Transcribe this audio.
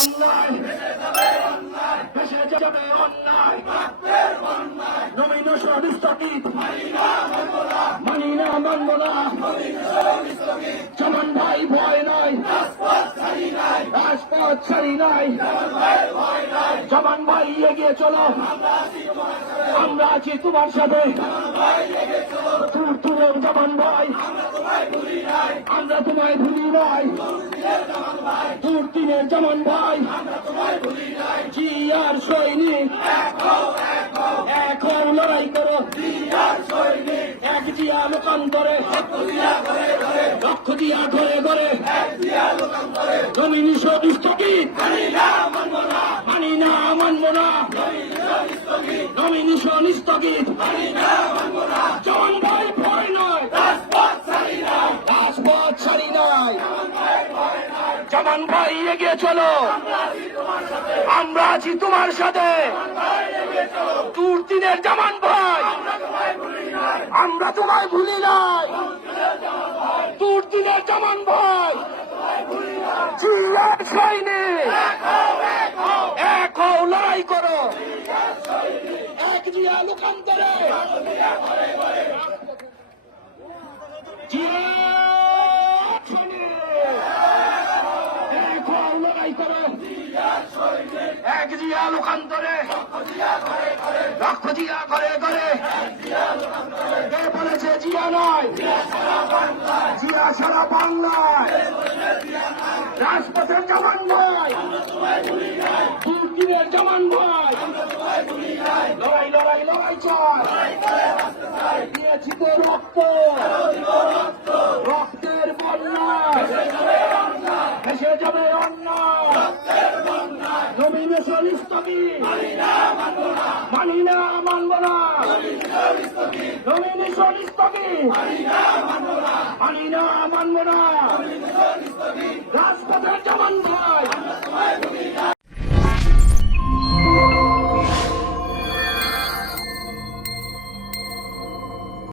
অন্যায়, দেশে যাবে অন্যায়, নমিনেশন স্থগিত, মানি না মানব না, চমন ভাই ভয় নাই, রাজপথ ছাড়ি নাই, চমন ভাই এগিয়ে চলো, আমরা আছি তোমার সাথে, দূর দূরের চমন ভাই, আমরা তোমায় ভুলি নাই, দূর দিনের চমন ভাই, জিয়ার সৈনিক, এখন লড়াই করো, এক জিয়া লোকান্তরে, লক্ষ জিয়া ঘরে ঘরে, নমিনেশন স্থগিত, মানি না মানব না, নমিনেশন স্থগিত, চমন ভাই ভয় নয়, রাজপথ ছাড়ি নাই, চমন ভাই এগিয়ে চলো, আমরা আছি তোমার সাথে, দূর দিনের জামান ভাই, আমরা তোমায় ভুলি নাই, দূর দিনের জামান ভাই, জিয়ার সৈনিক, এক হও লড়াই করো, এক জিয়া লোকান্তরে, জিয়ার সৈনিক, এক হও লড়াই করো, এক জিয়া লোকান্তরে, লক্ষ জিয়া ঘরে ঘরে, কে বলেছে জিয়া নয়, জিয়া সারা বাংলায়, রাজপথের জমান ভাই, দুর্দিনের জমান ভাই, লড়াই লড়াই লড়াই চাই, দিয়েছি তো রক্ত, রক্তের বন্যা, ভেসে যাবে অন্যায়, নমিনেশন স্থগিত, মানি না মানব না, নমিনেশন স্থগিত, মানি না মানব না, রাজপথের জমান ভাই।